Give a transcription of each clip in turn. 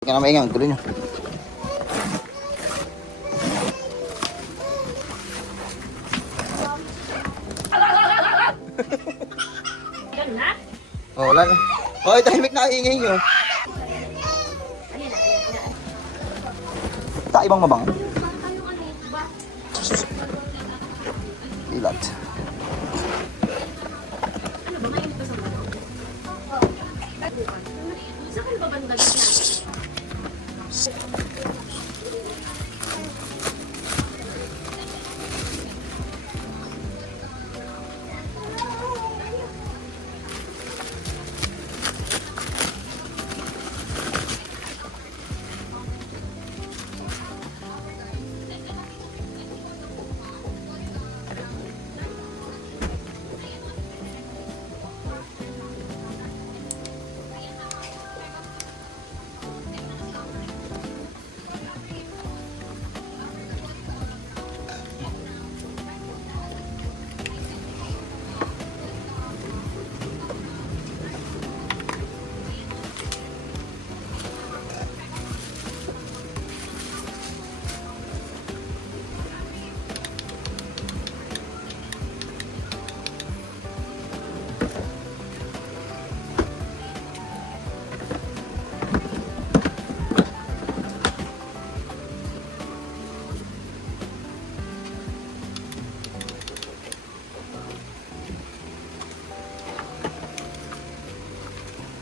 Huwag ka na maingay, ang gulo nyo. Oh, wala na. Oh, tahimik na ingay nyo. Ta, ibang mabang. Ilat.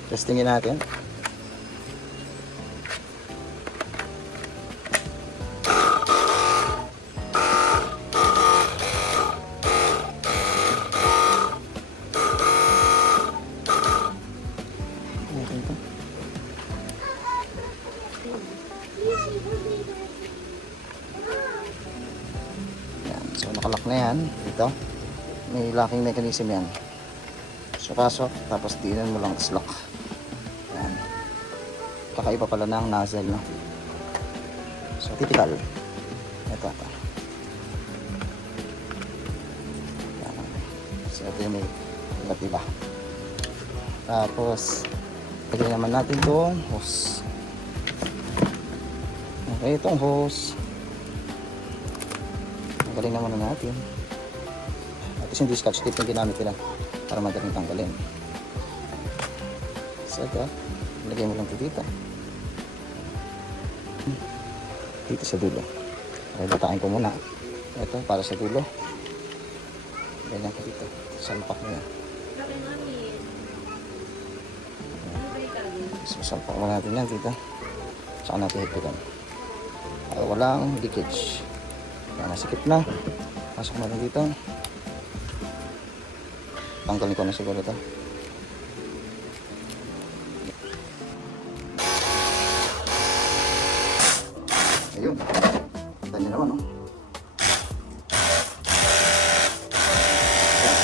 Testingin natin. So nakalak na yan. Ito. May locking mechanism yan. So pasok. Tapos diinan mo lang tas lock. Yan. Kakaiba pala ng nozzle, no? So typical. Ito. Yan. So ito yung may iba't iba. Tapos lagyan naman natin itong hose. Okay, itong hose tanggalin naman na natin. At yung scotch tape yung ginamit nila para madaling tanggalin. So ito, lagay mo lang ito dito. Dito sa dulo. Okay, batain ko muna. Ito para sa dulo. Ganyan ko dito. Salpak mo yan. So salpak mo natin yan dito. Saka natin higpitan. Para walang leakage. Yan, nasikip na. Pasok natin dito. Tanggalin ko na siguro ito. Ayun. Kita nyo naman, no? Yan.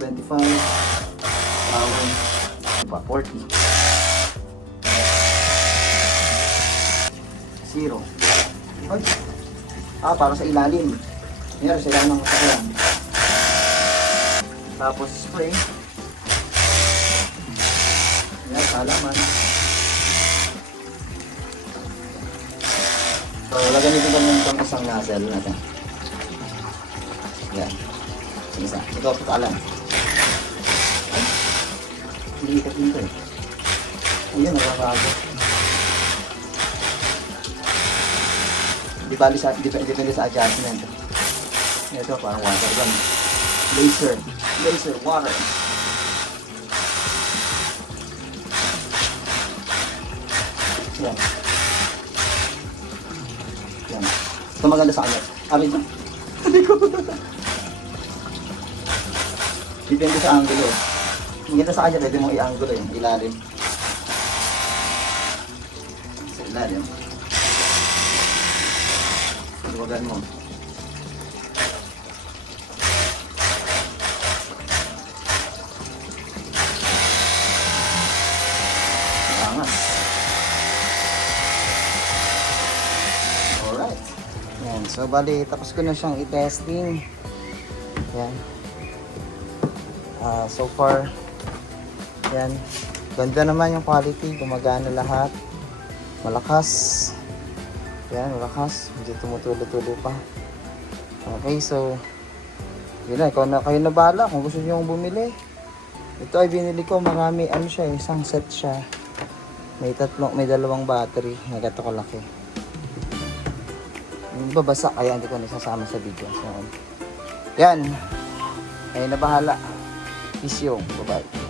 25. Power. 40. 0. Para sa ilalim. Ngayon, sa ilalim ng sasakyan. Tapos spray. Ayan, sa halaman. So, lagyan nito itong isang nozzle natin. Ayan. Isa. Ito, putalan. Hindi ikat dito eh. Ayan, nagkakago. Depende sa adjustment. Ito parang water gun. Laser water. Yan. Yan. Ito maganda sa kanya. Amin ito. Depende sa angulo. Maganda sa kanya, pwede mong i-angulo yung ilalim. Sa ilalim. Iwagan mo. Angas. Alright. Yan. So, bali, tapos ko na siyang i-testing. Yan. So far, yan. Ganda naman yung quality. Gumagana lahat. Malakas. Yan, malakas. Hindi tumutulo-tulo pa. Okay, so yun na, kayo na bahala kung gusto nyo bumili. Ito ay binili ko, marami, ano siya, isang set siya. May dalawang battery, nagato kalaki. Yung babasa, kaya hindi ko nasasama sa video. So, yan, kayo na bahala. Peace yung, bye-bye.